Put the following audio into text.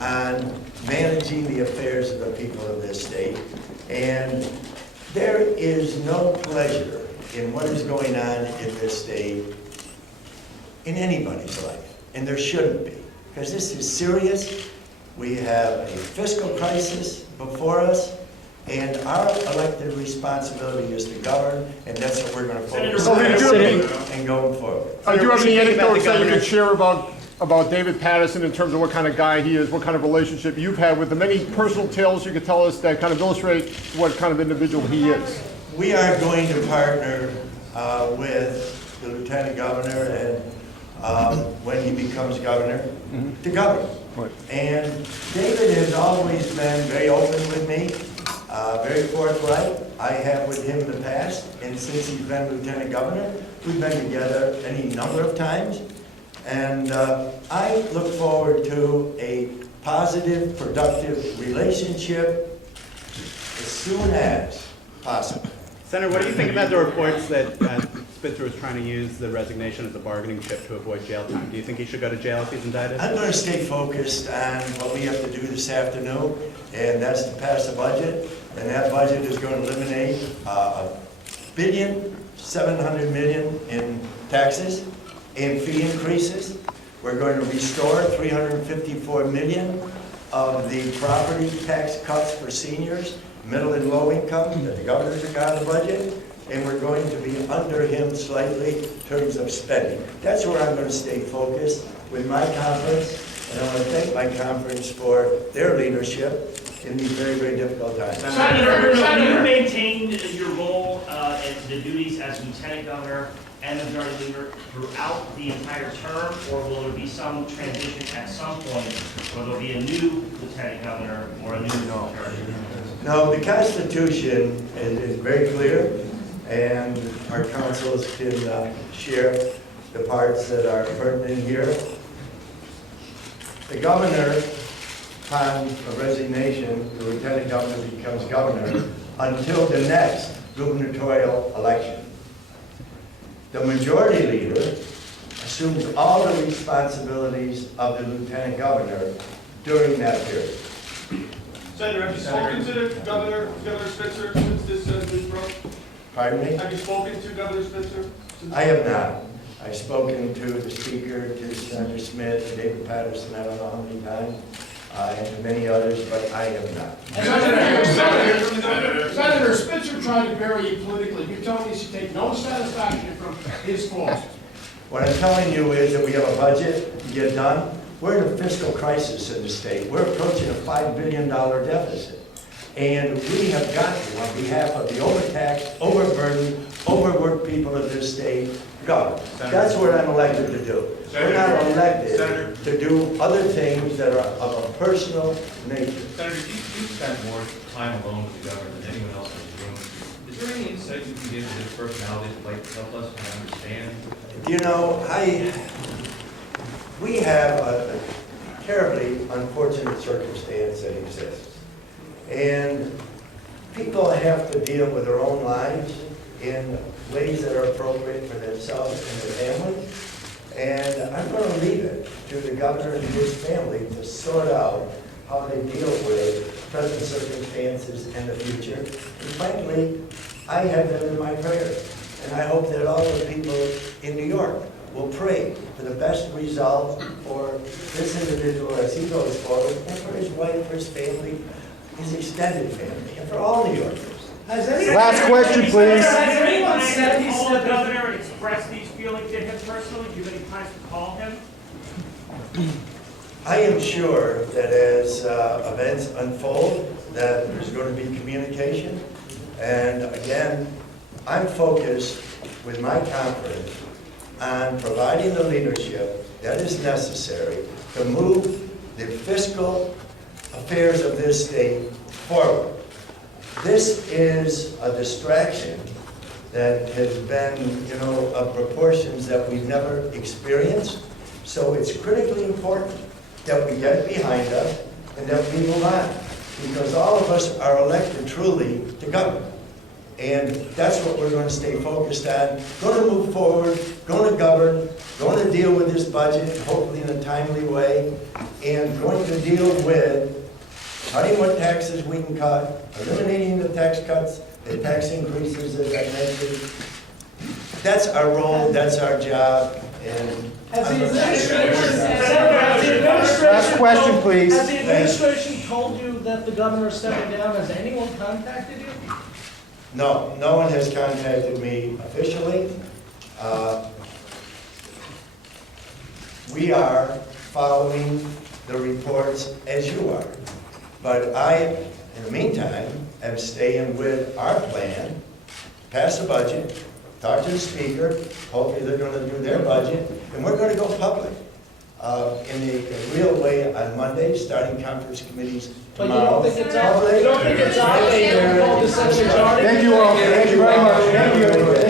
on managing the affairs of the people of this state. And there is no pleasure in what is going on in this state in anybody's life, and there shouldn't be, because this is serious. We have a fiscal crisis before us, and our elected responsibility is to govern, and that's what we're going to focus on and going forward. Do you have any anecdotes that you could share about David Patterson in terms of what kind of guy he is, what kind of relationship you've had with him? Any personal tales you could tell us that kind of illustrate what kind of individual he is? We are going to partner with the Lieutenant Governor and when he becomes governor, to govern. Right. And David has always been very open with me, very forthright. I have with him in the past, and since he's been Lieutenant Governor, we've been together any number of times. And I look forward to a positive, productive relationship as soon as possible. Senator, what do you think about the reports that Spitzer was trying to use the resignation as a bargaining chip to avoid jail time? Do you think he should go to jail if he's indicted? I'm going to stay focused on what we have to do this afternoon, and that's to pass a budget. And that budget is going to eliminate $1.7 billion in taxes and fee increases. We're going to restore $354 million of the property tax cuts for seniors, middle and low income, that the governor took out of the budget, and we're going to be under him slightly in terms of spending. That's where I'm going to stay focused with my conference, and I want to thank my conference for their leadership in these very, very difficult times. Senator, will you maintain your role and the duties as Lieutenant Governor and Majority Leader throughout the entire term, or will there be some transition at some point where there'll be a new Lieutenant Governor or a new Majority Leader? No, the Constitution is very clear, and our councils can share the parts that are pertinent here. The governor, upon a resignation, the lieutenant governor becomes governor until the next gubernatorial election. The majority leader assumes all the responsibilities of the lieutenant governor during that period. Senator, have you spoken to Governor Spitzer since this news broke? Pardon me? Have you spoken to Governor Spitzer? I have not. I've spoken to the Speaker, to Senator Smith, to David Patterson, I don't know how many times, and to many others, but I have not. Senator Spitzer tried to bury you politically. You tell me you should take no satisfaction from his faults. What I'm telling you is that we have a budget to get done. We're in a fiscal crisis in the state. We're approaching a $5 billion deficit. And we have got to, on behalf of the overtaxed, overburdened, overworked people of this state, go. That's what I'm elected to do. We're not elected to do other things that are of a personal nature. Senator, you spent more time alone with the governor than anyone else in this room. Is there any insight you can give to his personality that might help us to understand? You know, we have a terribly unfortunate circumstance that exists. And people have to deal with their own lives in ways that are appropriate for themselves and their families. And I'm going to leave it to the governor and his family to sort out how they deal with present circumstances and the future. And frankly, I have them in my prayers. And I hope that all the people in New York will pray for the best result for this individual as he goes forward, and for his wife, for his family, his extended family, and for all New Yorkers. Last question, please. Has anyone said he called the governor and expressed these feelings to him personally? Do you have any plans to call him? I am sure that as events unfold, that there's going to be communication. And again, I'm focused with my conference on providing the leadership that is necessary to move the fiscal affairs of this state forward. This is a distraction that has been, of proportions that we've never experienced. So it's critically important that we get it behind us and that we move on, because all of us are elected truly to govern. And that's what we're going to stay focused on. Going to move forward, going to govern, going to deal with this budget, hopefully in a timely way, and going to deal with cutting what taxes we can cut, eliminating the tax cuts, the tax increases, as I mentioned. That's our role, that's our job, and Last question, please. Has the administration told you that the governor is stepping down? Has anyone contacted you? no, no one has contacted me officially. We are following the reports as you are. But I, in the meantime, am staying with our plan, pass the budget, talk to the speaker, hopefully they're going to do their budget, and we're going to go public in a real way on Monday, starting conference committees But you tomorrow. don't think it's out, you don't think it's out there, you don't call the Senate majority? Thank you all, thank you very much, thank you.